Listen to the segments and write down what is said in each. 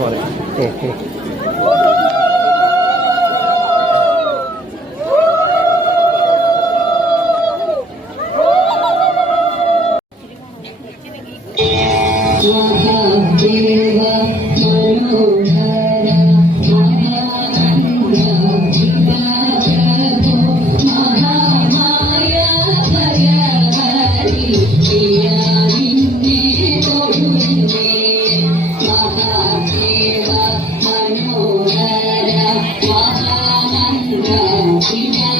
পারে Yeah. Thank you.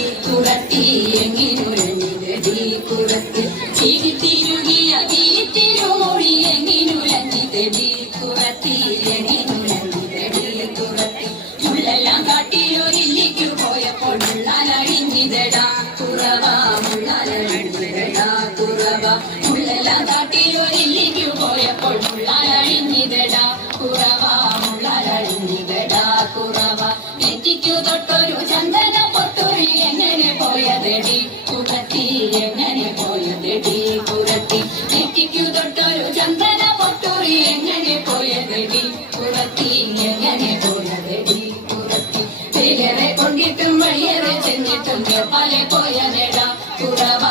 തൊട്ടൊരു ചന്ദന പൊട്ടുറി എങ്ങനെ പോയതെടി പുറത്തി എങ്ങനെ പോയതെടി പുറത്തി തിരികെ കൊണ്ടിട്ടും വഴിയറെ ചെന്നിട്ടും പല പോയതടാ കുറവ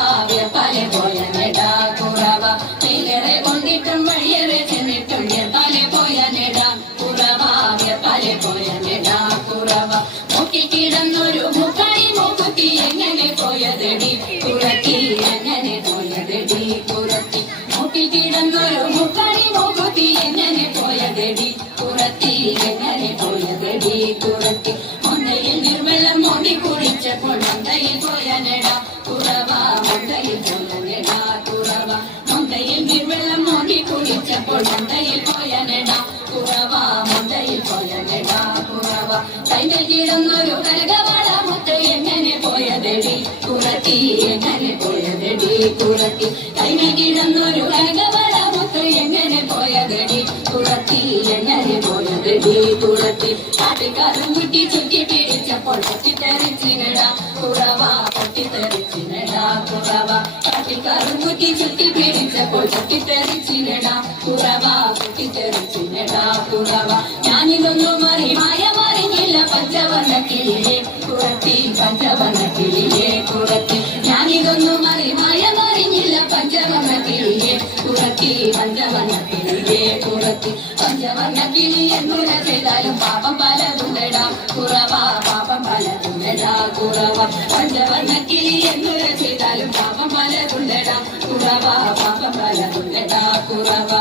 പല പോയതടാ കുറവ തിരികെ കൊണ്ടിട്ടും വഴിയറെ ചെന്നിട്ടും പല പോയതടാ കുറവ പല പോയതടാ കുറവ മുക്കി കിടന്നൊരു മുക്കായി മുക്കുത്തി എങ്ങനെ പോയതടി മുണ്ടയിൽ പോയനടാ കുറവ മുണ്ടയിൽ പോയനടാ കുറവ കൈമൽ കിടന്നൊരു കനകവാള മുത്ത് എങ്ങനെ പോയതടി? കുറത്തി എങ്ങനെ പോയതടി? കുറത്തി കൈമൽ കിടന്നൊരു കനകവാള മുത്ത് എങ്ങനെ പോയതടി? കുറത്തി എങ്ങനെ കുട്ടി ചുറ്റി പിടിച്ചപ്പോൾ പൊട്ടിത്തെറിച്ചിനട കുറവ പൊട്ടിത്തെറിച്ചിനട കുറവാ ഞാനിതൊന്നും മറി മായ മറിഞ്ഞില്ല പഞ്ചവർണ കിളിയെ കുറത്തി പഞ്ചവർണ കിളിയെ കുറത്തി ഞാനിതൊന്നും മറി മായ മറിഞ്ഞില്ല പഞ്ചവർണ കിളിയെ കുറത്തി പഞ്ചവർണ കിളിയെ കുറത്തി പഞ്ചവർണ കിളി എന്നുര ചെയ്താലും പാപം പലതുണ്ടടാ. കുറവാ പാപം പലതുണ്ടടാ കുറവാ പഞ്ചവർണ കിളി എന്നുര కురవా పాప బల కురవా